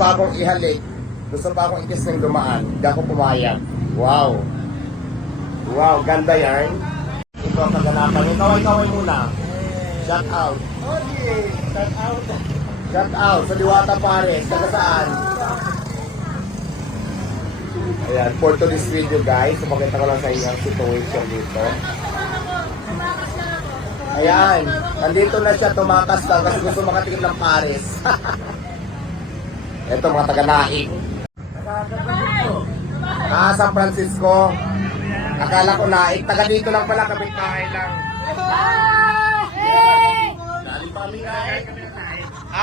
pa akong ihalik, gusto pa akong ikis ng dumaan, hindi ako pumayag. Wow. Wow, ganda yan. Ito ang kaganapan. Kaway-kaway muna. Shout out. Okay, shout out. Shout out sa Diwata Pares. Taga saan? Ayan, for to this video guys, pakita ko lang sa inyo ang situation dito. Ayan, nandito na siya, tumakas lang kasi gusto makatikim ng Pares. Ito mga taga-naik. San Francisco. Akala ko naik, taga dito lang pala, kapit-bahay lang.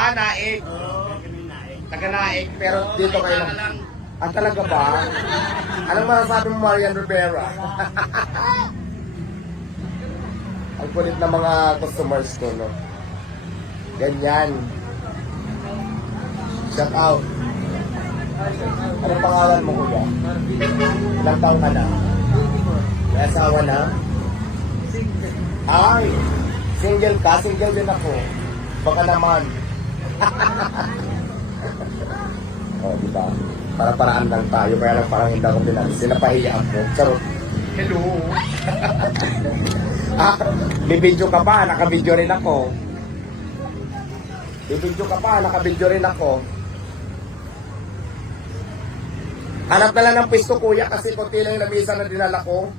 Naik. Taga-naik, pero dito kayo lang. Talaga ba? Anong masasabi mo, Marian Rivera? Ang kulit ng mga customers ko, no? Ganyan. Shout out. Anong pangalan mo, kuya? Ilang taong ka na? May asawa na? Ay! Single ka? Single din ako. Baka naman. Diba? Para-paraan lang tayo, kaya lang parang hindi ako pinalis. Sinapahiya ako. Charot. Hello! Bibidyo ka pa, nakabidyo rin ako. Bibidyo ka pa, nakabidyo rin ako. Hanap na lang ng pisto, kuya, kasi konti lang yung lamisa na dinala ko.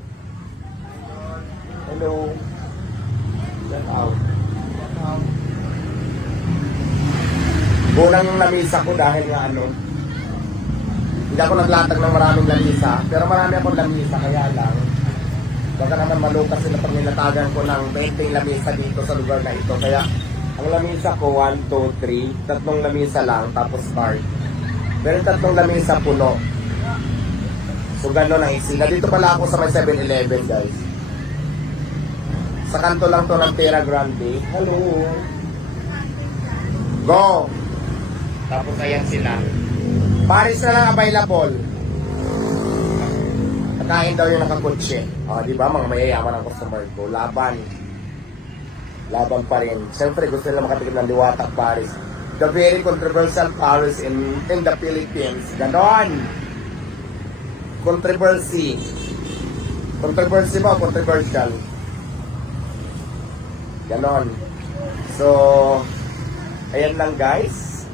Hello. Get out. Bunang yung lamisa ko dahil nga hindi ako naglatag ng maraming lamisa, pero marami akong lamisa, kaya lang baka naman malukas sila pag nilatagan ko ng 20 lamisa dito sa lugar na ito. Kaya ang lamisa ko 1, 2, 3, tatlong lamisa lang tapos start, pero tatlong lamisa puno. So gano'n ang isila. Dito pala ako sa may 7-Eleven guys, sa kanto lang to ng Terra Grande. Hello. Go. Tapos ayan sila. Paris na lang available. Nakain daw yung nakakutsi. Di ba mga mayayaman ang customer ko. Laban. Laban pa rin. Siyempre gusto nila makatikim ng Diwata Pares. The very controversial Pares in the Philippines. Ganon. Controversy. Controversy ba? Controversial. Ganon. So, ayan lang guys.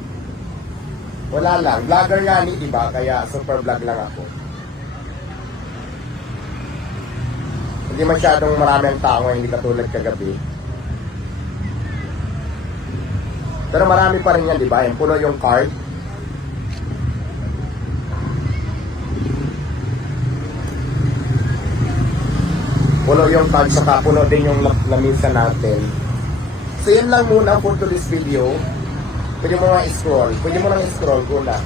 Wala lang. Vlogger nga ni, diba? Kaya super vlog lang ako. Hindi masyadong marami ang tao ngayon, hindi katulad kagabi. Pero marami pa rin yan, diba? Yung puno yung cart. Puno yung cart, saka puno din yung lamisa natin. So yun lang muna for today's video. Pwede mo nga i-scroll. Pwede mo lang i-scroll ko na.